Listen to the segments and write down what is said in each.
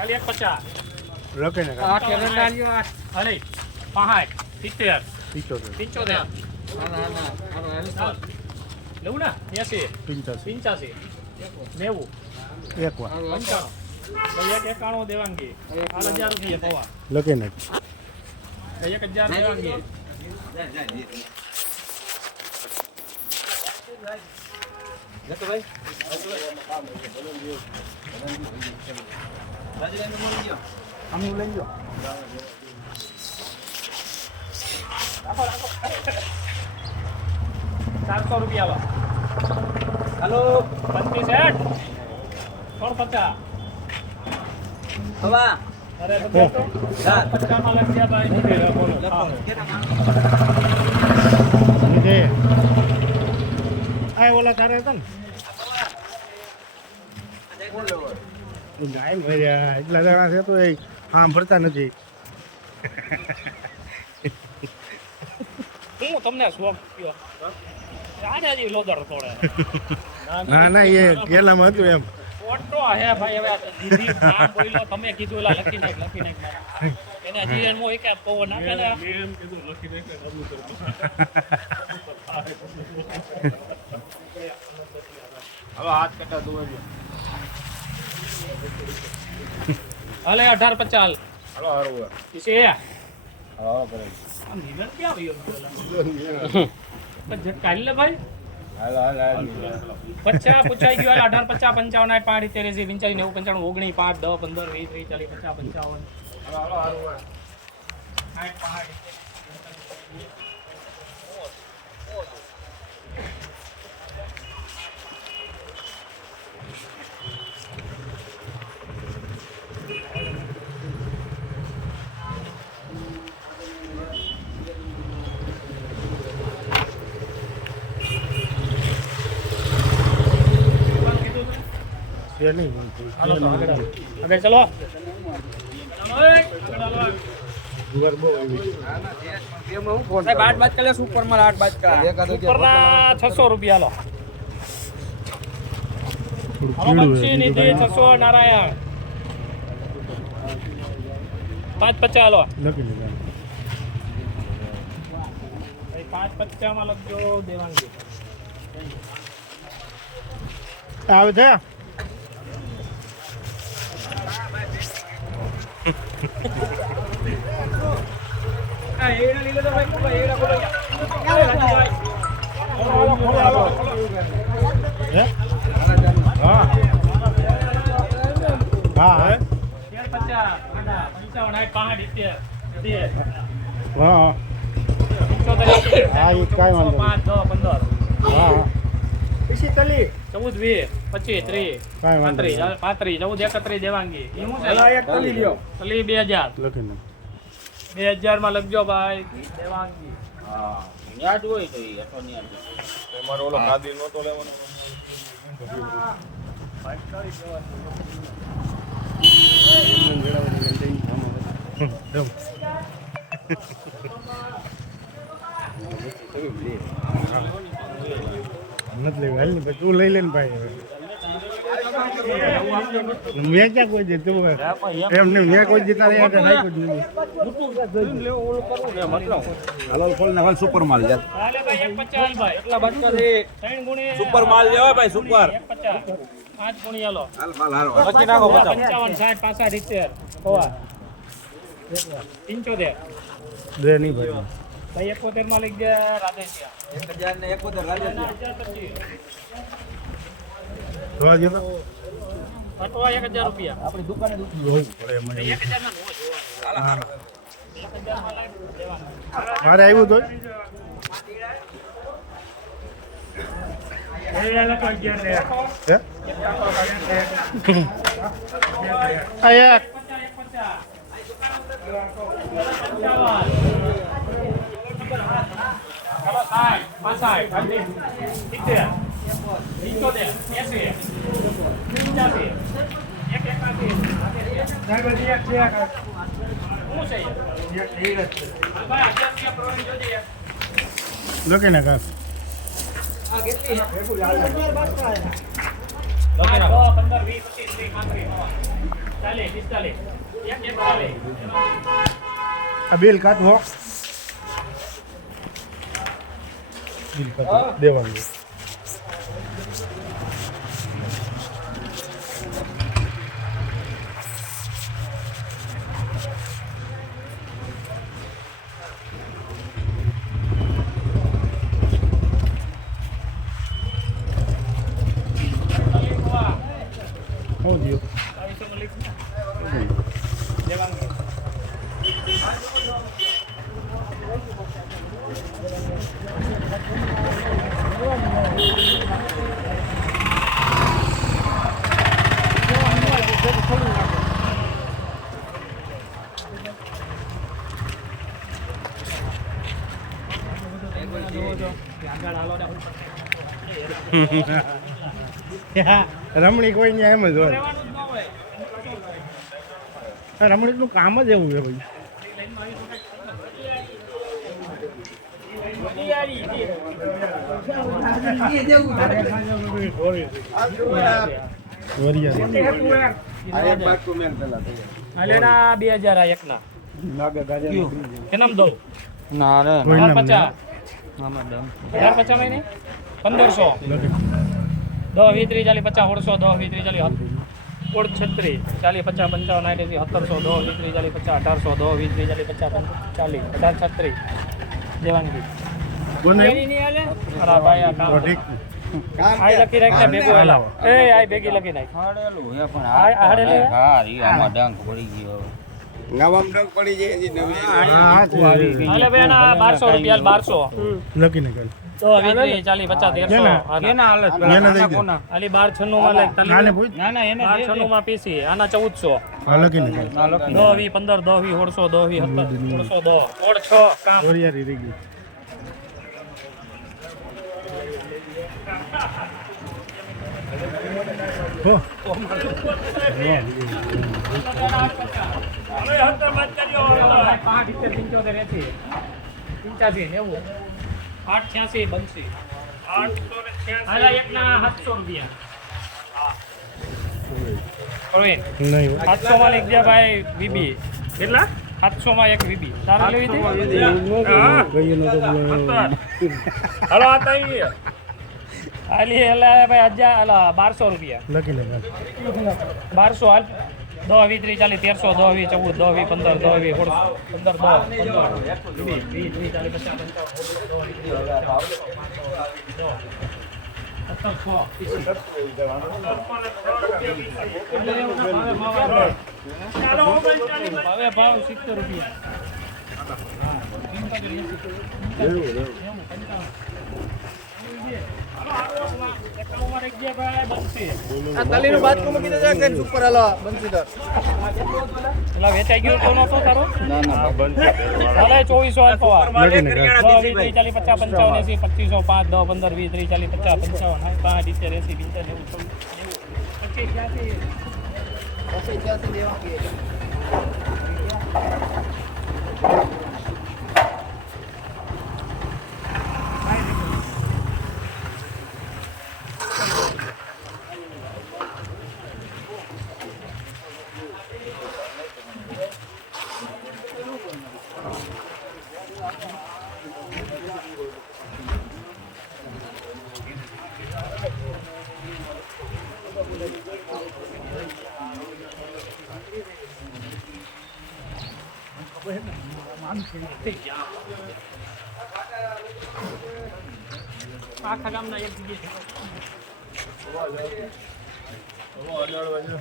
ખાલી 150 લખે ને અલે 65 70 75 લેવું ને 80 85 85 90 એક વાર 95 ભાઈ 91 દેવાંગી 1000 રૂપિયા પવા લખે ને 1000 દેવાંગી જતો ભાઈ અમે લઈ ગયો ₹400 આવા હાલો 25 350 હવા અરે બધું તો 50 માં લખ ગયા ભાઈ બોલો નીચે આ ઓલા તારે હતા ને ગાય ભર્યા એટલા જણા છે તો એ આમ ફરતા નથી હું તમને શોખ કયો આજે હજી લોદર તોડે ના ના એ ગેલામાં હતું એમ ફોટો હે ભાઈ હવે દીદી નામ બોલ્યો તમે કીધું એલા લખી નાખ એને હજી એનો એક પવો નાખે ને એમ કીધું લખી નાખ હવે હાથ કટા દો હાલે 1850 હાલો હારો કિસે હા કરે આ નિવેદ ક્યાં આવ્યો પણ કાઢી લે ભાઈ હાલ હાલ હાલ 50 પૂછાઈ ગયો 18 50 55 5 83 95 90 95 5 10 15 20 30 40 50 55 હાલો હારો છે નહીં આગળ ચલો જુગાર બહુ એવી સાહેબ 8 બાદ કરે સુપર માં 8 બાદ કા ઉપરના 600 રૂપિયા લો થોડું હાલો કીડું બક્ષી નિધિ 600 નારાયણ 550 લો લખી લીધા 550 માં લખજો દેવાંગી આવે છે આ એડા લીલે તો ભાઈ કોઈ એડા બોલો હે હા હા 50 55 હા હા, એ કાંઈ વાંધો નહીં. 5 10 15 હા હા 14 20 25 30 કાંઈ વાંધો 35 નહીં. 35 14 31 દેવાંગી એ શું છે એક તલી લ્યો તલી 2000 લખીને 2000 માં લખજો ભાઈ દેવાંગી હા યાદ હોય તો ઈ અઠો ની તમારો ઓલો ખાદી નતો લેવાનો જમ. નથી લેવી હાલ ને પછી તું લઈ લે ને ભાઈ મેં ક્યાં કોઈ દીધું એમ ને મેં કોઈ દીધા નાખ્યું હાલો ખોલ ને હાલ સુપર માલ યાર હાલે ભાઈ 150 ભાઈ એટલા બાટકા છે 3 ગુણી સુપર માલ લેવા ભાઈ સુપર 150 5 ગુણી હાલો હાલ માલ હારો લખી નાખો 55 60 65 70 હોવા 75 દે નહીં ભાઈ ભાઈ 71 માં લઈ ગયા રાધેશિયા 1000 ને 71 રાજ્ય 1025 જોવા દે તો અટવા 1000 રૂપિયા આપણી દુકાને જોવું પડે મને 1000 ના નો જોવા 1000 માં લાઈન દેવાના મારે આવ્યું તો હે આ એક લખી નાખ કેટલી 15 20 25 30 35 40 45 41 આ બિલ કાઢવો બિલ કાઢ દેવાનું Oh, Dios. રમણી કોઈ ને એમ જ હોય રમણીક નું કામ જ એવું છે ભાઈ અલેના 2001 ના કેનામ દો ના રે 50 નહીં 1500 10 20 30 40 50 16 10 20 30 40 36 40 50 55 60 10 20 30 40 50 1800 10 20 30 40 50 40 50 36 દેવાંગી એની નહીં હાલે અરે ભાઈ આ કામ આઈ લખી રાખને ભેગો હાલાવ એ આઈ ભેગી લખી નાખ હાડેલું હે પણ હાડેલું હા ઈ આમાં ડંક પડી ગયો નવમ ડંક પડી જાય હજી નવી હાલે ભાઈ ના 1200 રૂપિયા 1200 લખી ને તો 20 30 40 50 150 કેના હાલત આલી 1296 માં લાગ નાને પૂછ ના ના એને 1296 માં પીસી આના 1400 લખી ને 10 20 15 10 20 16 10 17 16 કામ ઓરિયારી રહી ગઈ હો નહીં 700 માં લઈ ગયા ભાઈ વીબી કેટલા 700 માં એક વીબી તારે લેવી હતી હાલો આ તઈ આલી એલા ભાઈ 1000 1200 રૂપિયા લખી લે 1200 હાલ 10 20 30 40 13 14 10 20 15 10 15 હવે ભાવ 70 રૂપિયા તલીનું બાજુ મૂકી દેજો કે ઉપર હાલો બંસીદર એલા વેચાઈ ગયો તો નતો તારો ના ના બંધ હાલે 2400 આલ્ફા લખી ને 20 30 40 50 55 80 2500 5 10 15 20 30 40 50 55 5 70 80 આખા ગામના એક જગ્યાએ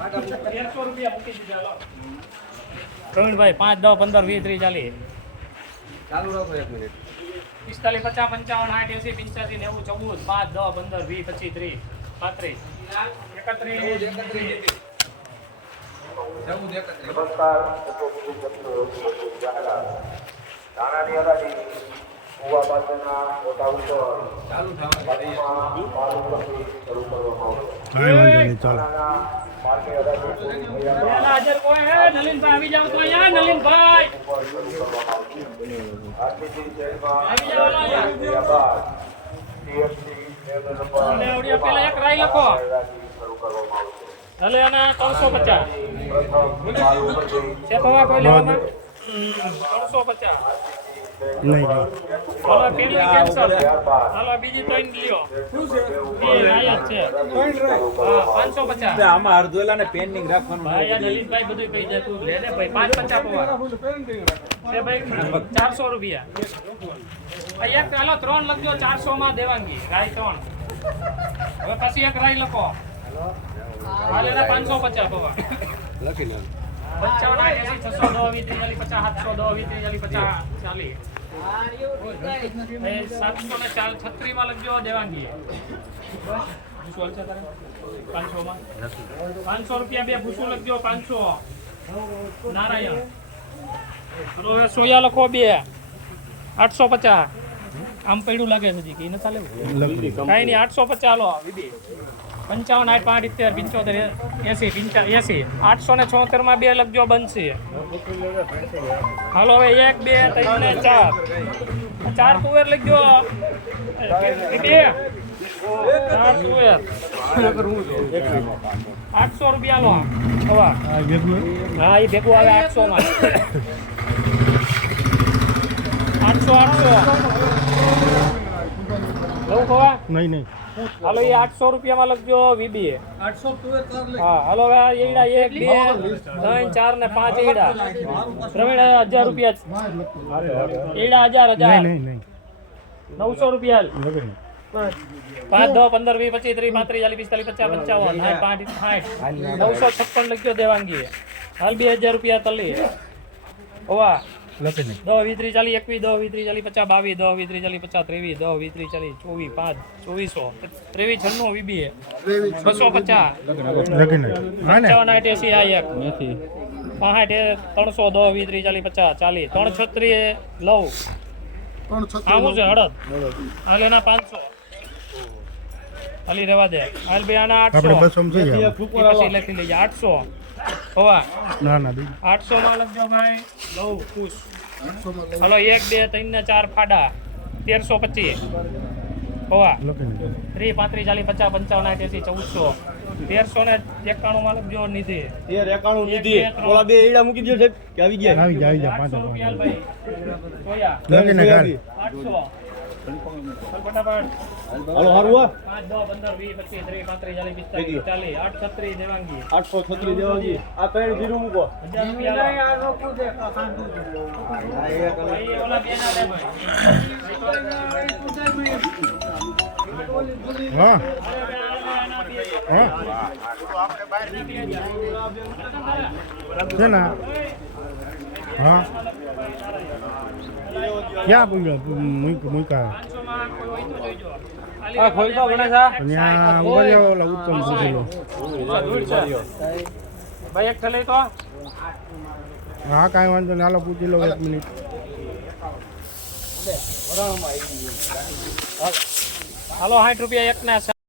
1300 રૂપિયા મૂકી દીધા પ્રવીણભાઈ 5 10 15 20 30 40 ચાલુ રાખો એક મિનિટ 45 50 55 60 80 85 90 નલિનભાઈ આવી જાવ તો અહીંયા નલિનભાઈ પેલા એક રાઈ લખો ભલે અને 350 છે પવા કોઈ લેવામાં 350 નહીં હાલો પેલી કેન્સલ હાલો બીજી ત્રણ લ્યો શું છે એ આયા છે હા 550 આમાં અર્ધોલા ને પેન્ડિંગ રાખવાનું ભાઈ આ લલિતભાઈ બધું કહી દે તું લે દે ભાઈ 550 પવા છે ભાઈ 400 રૂપિયા આ એક હાલો 3 લખજો 400 માં દેવાંગી રાઈ 3 હવે પછી એક રાઈ લખો હાલે ના 550 પવા લખી લે 55 610 20 30 50 710 20 30 50 736 માં લખજો દેવાંગી 500 માં 500 રૂપિયા બે ભૂસું લખજો 500 નારાયણ હવે સોયા લખો બે 850 આમ પડ્યું લાગે છે હજી કે ન ચાલે કાંઈ નહીં 850 લો વિધિ 55 8 5 75 80 876 માં બે લખજો બનશે હાલો હવે 1 2 3 ને 4 4 તુવેર લખજો બે 4 તુવેર 800 રૂપિયા લો હવા આ ભેગું હા એ ભેગું આવે 800 માં 800 લઉં ખવા નહીં નહીં હાલો એ 800 રૂપિયામાં લખજો વીબી 800 હા હાલો હવે એડા 1 2 3 4 ને 5 એડા પ્રવીણ 1000 રૂપિયા એડા 1000 નહીં નહીં 900 રૂપિયા લગન 5 10 15 20 25 30 35 40 50 55 55 956 લખજો દેવાંગી હાલ 2000 રૂપિયા તલી ઓવા લખી નહીં 10 20 30 40 21 10 20 30 40 22 10 20 30 40 50 10 20 30 24 5 2400 24 96 વીબી 250 લખી નહીં હા ને 55 80 આ એક નથી 65 300 10 20 30 40 50 40 336 લવ આવું છે હળદ હાલ એના 500 હાલી રહેવા દે હાલ બે આના 800 આપણે બસો માં જઈએ પછી લખી લઈએ 800 હોવા ના ના બીજું 800 માં લખજો ભાઈ લવ ખુશ હાલો 1 2 3 ને 4 ફાડા 1325 હોવા લખી નહીં 30 35 40 50 55 80 1491 માં લખજો નિધિ 91 નિધિ ઓલા બે એડા મૂકી દો સાહેબ કે આવી ગયા આવી જાય 800 રૂપિયા ભાઈ સોયા લખી નહીં ગાડી 800 ફટાફટ હાલો હારું 5 10 15 20 25 30 35 40 836 દેવાંગી 836 દેવાજી આ ત્રણ જીરું મૂકો 1000 રૂપિયા લો. ભાઈ ઓલા બે ના દે ભાઈ હા હા છે ને હા ક્યાં પૂછ્યો મૂકા 500 માં કોઈ હોય તો જોઈજો આ ખોલતો ગણેશા ત્યાં ઉભો ઓલા ઉત્તમ પૂછેલો ભાઈ એક થલે તો હા કાંઈ વાંધો નહીં હાલો પૂછી લો 1 મિનિટ હાલો 60 રૂપિયા એક ના